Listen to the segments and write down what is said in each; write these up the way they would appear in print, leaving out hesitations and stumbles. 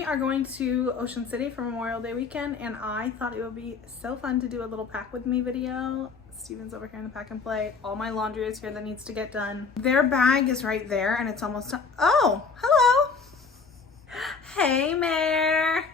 We are going to Ocean City for Memorial Day weekend, and I thought it would be so fun to do a little pack with me video. Steven's over here in the pack and play. All my laundry is here that needs to get done. Their bag is right there and it's almost done. Oh, hello. Hey, Mare.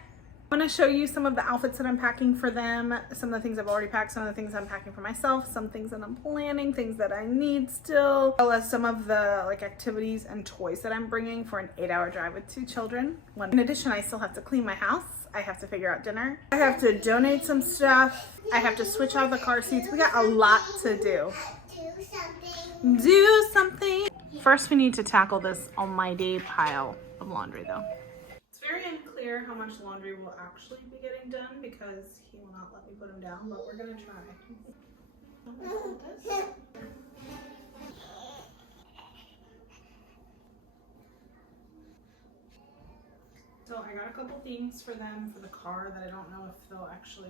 I'm going to show you some of the outfits that I'm packing for them, some of the things I've already packed, some of the things I'm packing for myself, some things that I'm planning, things that I need still, as well as some of the activities and toys that I'm bringing for an 8-hour drive with 2 children. In addition, I still have to clean my house. I have to figure out dinner. I have to donate some stuff. I have to switch out the car seats. We got a lot to do. Do something. First, we need to tackle this almighty pile of laundry though. It's very unclear how much laundry will actually be getting done because he will not let me put him down, but we're gonna try. So I got a couple things for them for the car that I don't know if they'll actually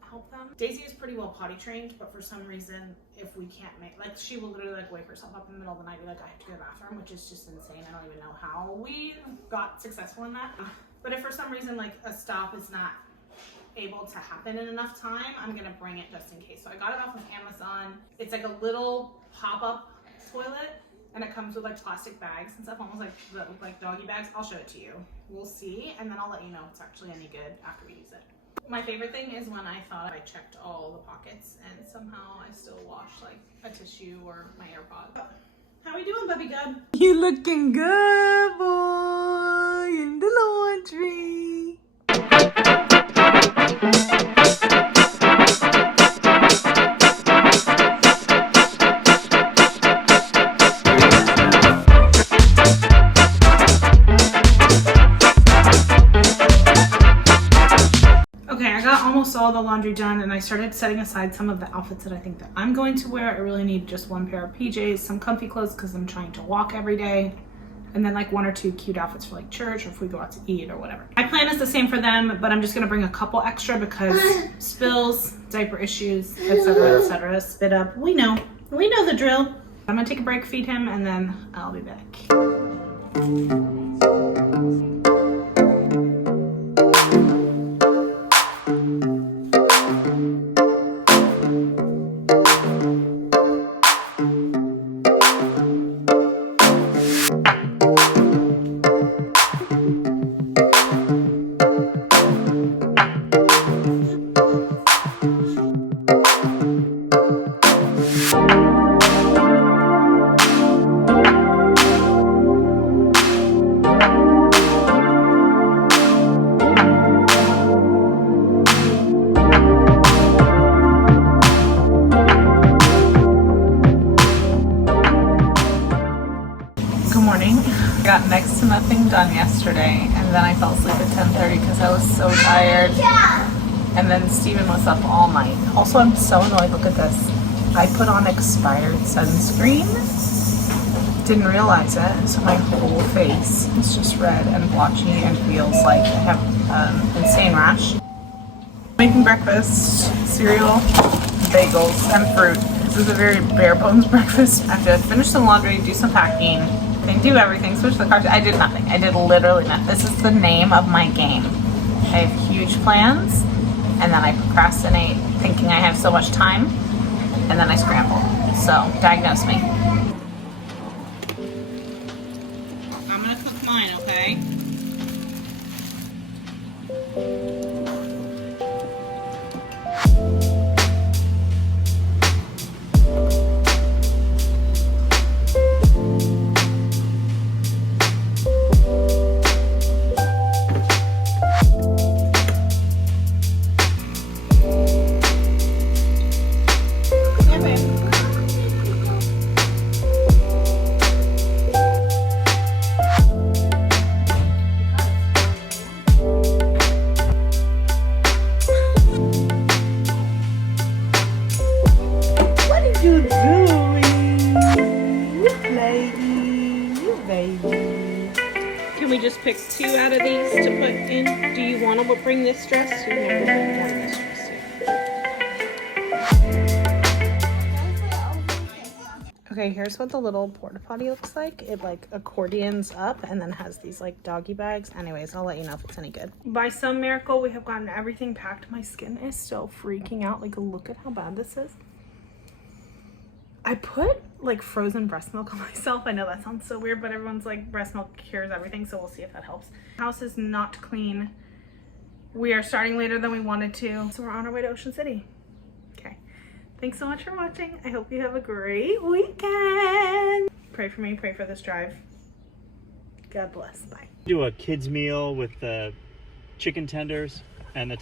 help them. Daisy is pretty well potty trained, but for some reason, if we can't make, she will literally wake herself up in the middle of the night and be like, I have to go to the bathroom, which is just insane. I don't even know how we got successful in that. But if for some reason a stop is not able to happen in enough time, I'm gonna bring it just in case. So I got it off of Amazon. It's like a little pop-up toilet, and it comes with plastic bags and stuff, almost like doggy bags. I'll show it to you. We'll see, and then I'll let you know if it's actually any good after we use it. My favorite thing is when I thought I checked all the pockets and somehow I still wash a tissue or my AirPod. How we doing, Bubby Gub? You looking good, boy, in the laundry. Almost all the laundry done, and I started setting aside some of the outfits that I think that I'm going to wear. I really need just one pair of PJs, some comfy clothes because I'm trying to walk every day, and then 1 or 2 cute outfits for church or if we go out to eat or whatever. My plan is the same for them, but I'm just gonna bring a couple extra because spills, diaper issues, etc., etc. Spit up. We know the drill. I'm gonna take a break, feed him, and then I'll be back. Got next to nothing done yesterday, and then I fell asleep at 10:30 because I was so tired. And then Steven was up all night. Also, I'm so annoyed. Look at this. I put on expired sunscreen. Didn't realize it, so my whole face is just red and blotchy and feels like I have insane rash. Making breakfast, cereal, bagels, and fruit. This is a very bare bones breakfast. I have to finish some laundry, do some packing. Do everything, switch the car. I did nothing. I did literally nothing. This is the name of my game. I have huge plans, and then I procrastinate thinking I have so much time, and then I scramble. So, diagnose me. I'm gonna cook mine, okay? Can we just pick 2 out of these to put in? Do you want to bring this dress? You never bring one of this dress. Okay, here's what the little porta potty looks like. It like accordions up and then has these like doggy bags. Anyways, I'll let you know if it's any good. By some miracle, we have gotten everything packed. My skin is still freaking out. Like, look at how bad this is. I put like frozen breast milk on myself. I know that sounds so weird, but everyone's like breast milk cures everything, so we'll see if that helps. House is not clean. We are starting later than we wanted to, so we're on our way to Ocean City. Okay. Thanks so much for watching. I hope you have a great weekend. Pray for me, pray for this drive. God bless. Bye. Do a kid's meal with the chicken tenders and the